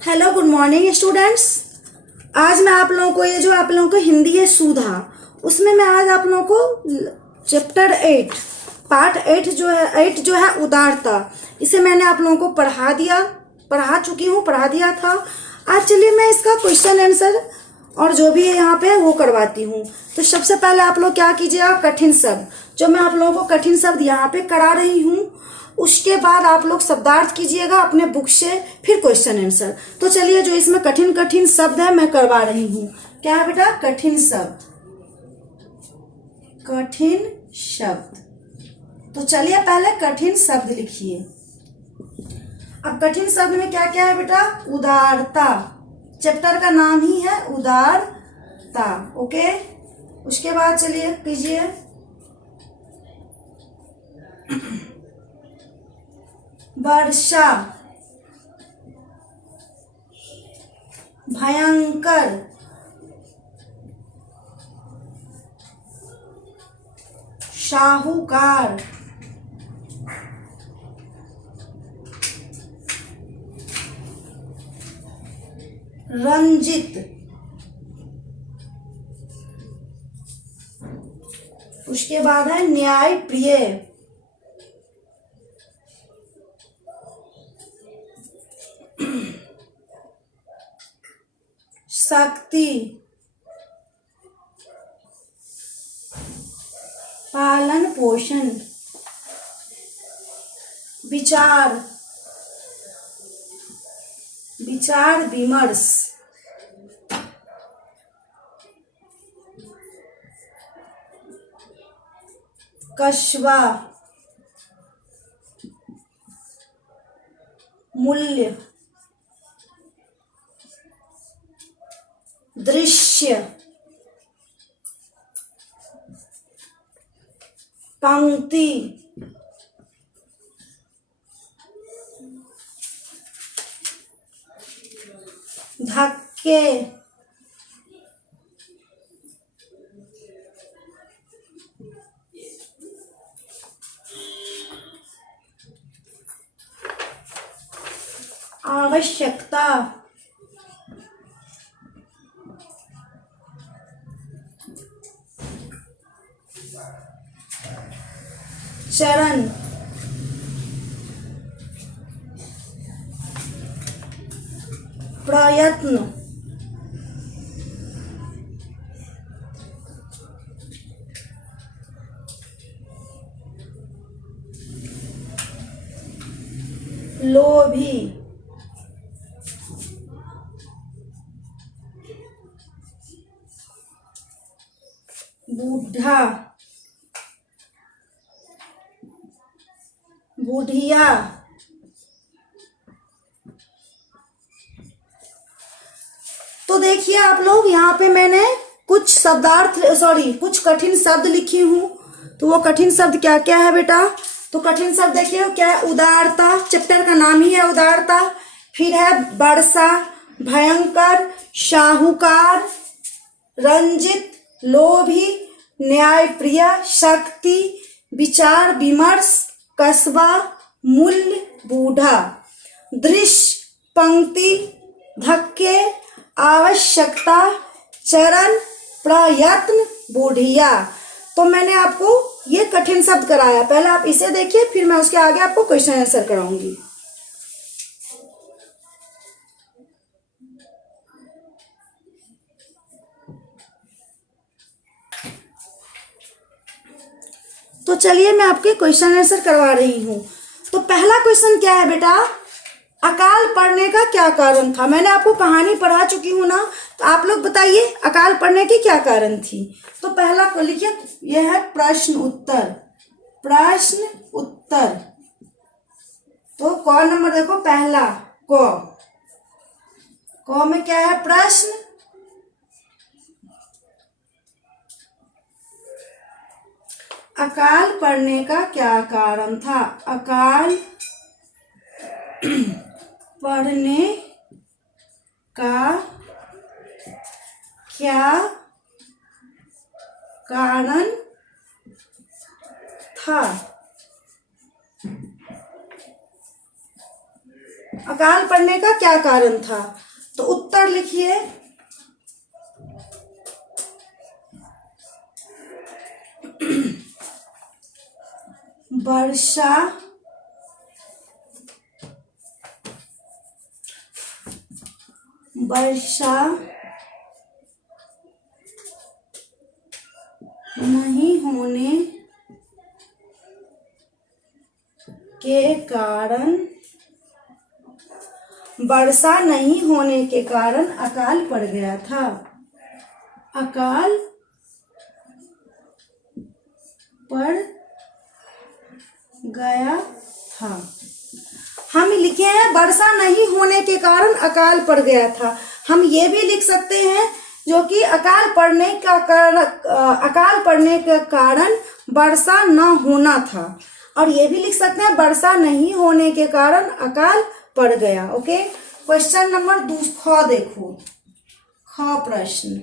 Hello good morning students. आज मैं आप लोगों को ये जो आप लोगों को हिंदी है सुधा, उसमें मैं आज आप लोगों को चैप्टर 8 पार्ट 8 जो है उदारता, इसे मैंने आप लोगों को पढ़ा दिया था। आज चलिए मैं इसका क्वेश्चन आंसर और जो भी है यहाँ पे वो करवाती हूँ। तो सबसे पहले आप लोग क्या कीजिएगा, कठिन शब्द जो मैं आप लोगों को कठिन शब्द यहाँ पे करा रही हूँ, उसके बाद आप लोग शब्दार्थ कीजिएगा अपने बुक से, फिर क्वेश्चन आंसर। तो चलिए जो इसमें कठिन कठिन शब्द है मैं करवा रही हूँ। क्या है बेटा? कठिन शब्द, कठिन शब्द। तो चलिए पहले कठिन शब्द लिखिए। अब कठिन शब्द में क्या क्या है बेटा? उदारता, चैप्टर का नाम ही है उदारता। ओके, उसके बाद चलिए कीजिए वर्षा, भयंकर, साहूकार, रंजित, उसके बाद है न्यायप्रिय, शक्ति, पालन पोषण, विचार, विचार विमर्श, कस्बा, मूल्य, दृश्य, पंक्ति, धक्के, आवश्यकता, चरण, प्रयत्न, लोभी, बूढ़ा, बुढ़िया। तो देखिए आप लोग, यहाँ पे मैंने कुछ कुछ कठिन शब्द लिखी हूँ। तो वो कठिन शब्द क्या क्या है बेटा? तो कठिन शब्द देखिए क्या है? उदारता, चैप्टर का नाम ही है उदारता। फिर है वर्षा, भयंकर, साहूकार, रंजित, लोभी, न्यायप्रिय, शक्ति, विचार विमर्श, कस्बा, मूल्य, बूढ़ा, दृश्य, पंक्ति, धक्के, आवश्यकता, चरण, प्रयत्न, बुढ़िया। तो मैंने आपको ये कठिन शब्द कराया, पहले आप इसे देखिए, फिर मैं उसके आगे आपको क्वेश्चन आंसर कराऊंगी। तो चलिए मैं आपके क्वेश्चन आंसर करवा रही हूँ। तो पहला क्वेश्चन क्या है बेटा? अकाल पड़ने का क्या कारण था? मैंने आपको कहानी पढ़ा चुकी हूँ ना, तो आप लोग बताइए अकाल पड़ने की क्या कारण थी। तो पहला को लिखिए, यह है प्रश्न उत्तर, प्रश्न उत्तर। तो क नंबर देखो, पहला क में क्या है? प्रश्न। अकाल पड़ने का क्या कारण था? अकाल पढ़ने का क्या कारण था? अकाल पड़ने का क्या कारण था? तो उत्तर लिखिए। वर्षा नहीं होने के कारण, वर्षा नहीं होने के कारण अकाल पड़ गया था। अकाल पड़ गया था। हम लिखे हैं वर्षा नहीं होने के कारण अकाल पड़ गया था। हम ये भी लिख सकते हैं जो कि अकाल पड़ने के कारण वर्षा न होना था, और ये भी लिख सकते हैं वर्षा नहीं होने के कारण अकाल पड़ गया। ओके, क्वेश्चन नंबर 2 ख देखो। ख प्रश्न,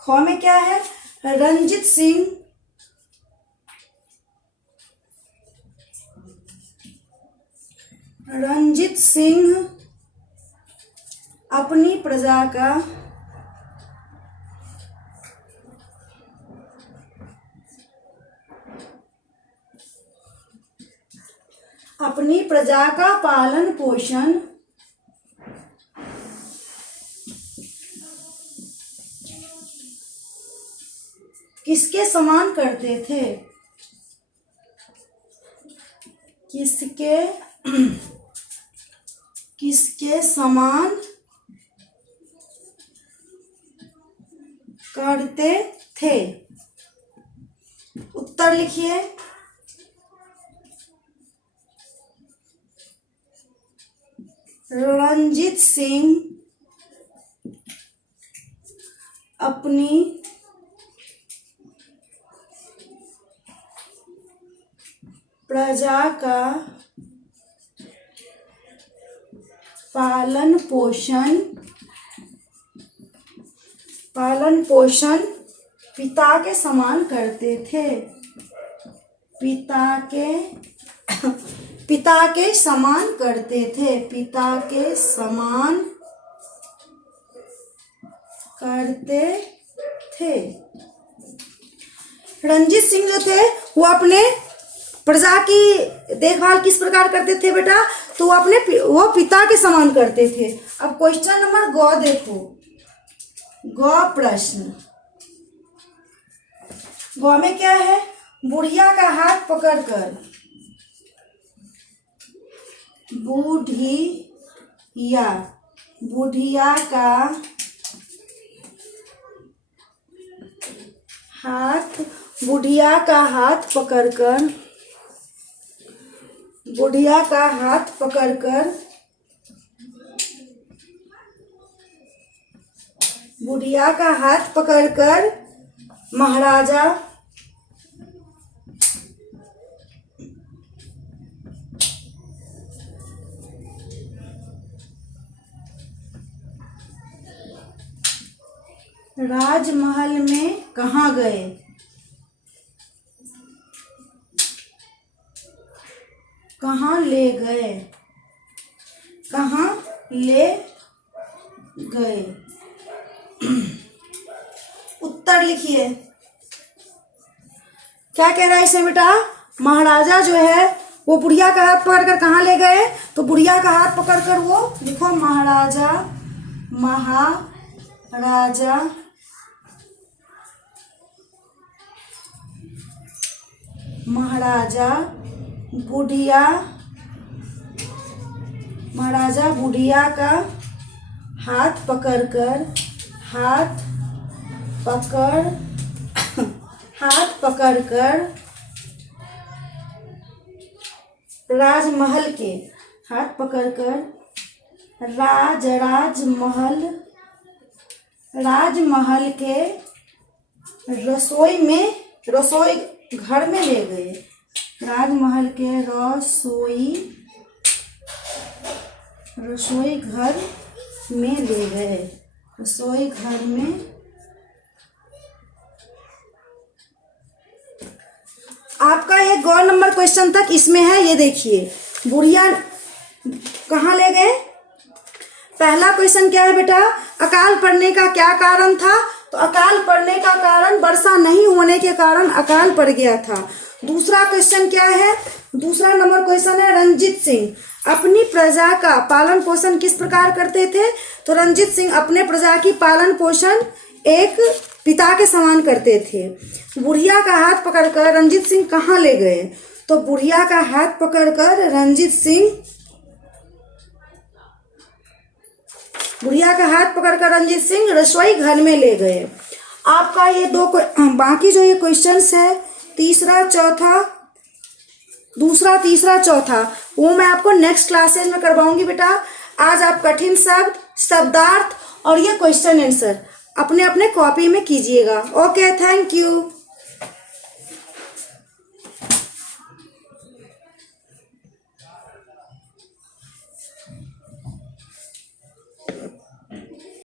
ख में क्या है? रंजित सिंह अपनी प्रजा का पालन पोषण किसके समान करते थे? किसके समान करते थे? उत्तर लिखिए। रंजित सिंह अपनी प्रजा का पालन पोषण पिता के समान करते थे। पिता के समान करते थे। पिता के समान करते थे। रंजीत सिंह जो थे वो अपने प्रजा की देखभाल किस प्रकार करते थे बेटा? तो वो पिता के समान करते थे। अब क्वेश्चन नंबर ग देखो। ग प्रश्न, ग में क्या है? बुढ़िया का हाथ पकड़कर बुढ़िया का हाथ पकड़कर महाराजा राजमहल में कहाँ गए? कहाँ ले गए? उत्तर लिखिए। क्या कह रहा है इसमें बेटा? महाराजा जो है वो बुढ़िया का हाथ पकड़कर कहाँ ले गए? तो बुढ़िया का हाथ पकड़कर वो लिखो महाराजा बुढ़िया का हाथ पकड़कर राजमहल के राजमहल के रसोई घर में ले गए। राजमहल के रसोई घर में ले गए। रसोई घर में आपका ये गौ नंबर क्वेश्चन तक इसमें है। ये देखिए, बुढ़िया कहाँ ले गए? पहला क्वेश्चन क्या है बेटा? अकाल पड़ने का क्या कारण था? तो अकाल पड़ने का कारण वर्षा नहीं होने के कारण अकाल पड़ गया था। दूसरा क्वेश्चन क्या है? दूसरा नंबर क्वेश्चन है, रंजीत सिंह अपनी प्रजा का पालन पोषण किस प्रकार करते थे? तो रंजीत सिंह अपने प्रजा की पालन पोषण एक पिता के समान करते थे। बुढ़िया का हाथ पकड़कर रंजीत सिंह कहाँ ले गए? तो बुढ़िया का हाथ पकड़कर रंजीत सिंह रसोई घर में ले गए। आपका ये बाकी जो ये क्वेश्चंस है, दूसरा तीसरा चौथा, वो मैं आपको नेक्स्ट क्लासेस में करवाऊंगी बेटा। आज आप कठिन शब्द, शब्दार्थ और ये क्वेश्चन आंसर अपने अपने कॉपी में कीजिएगा। Okay, thank you.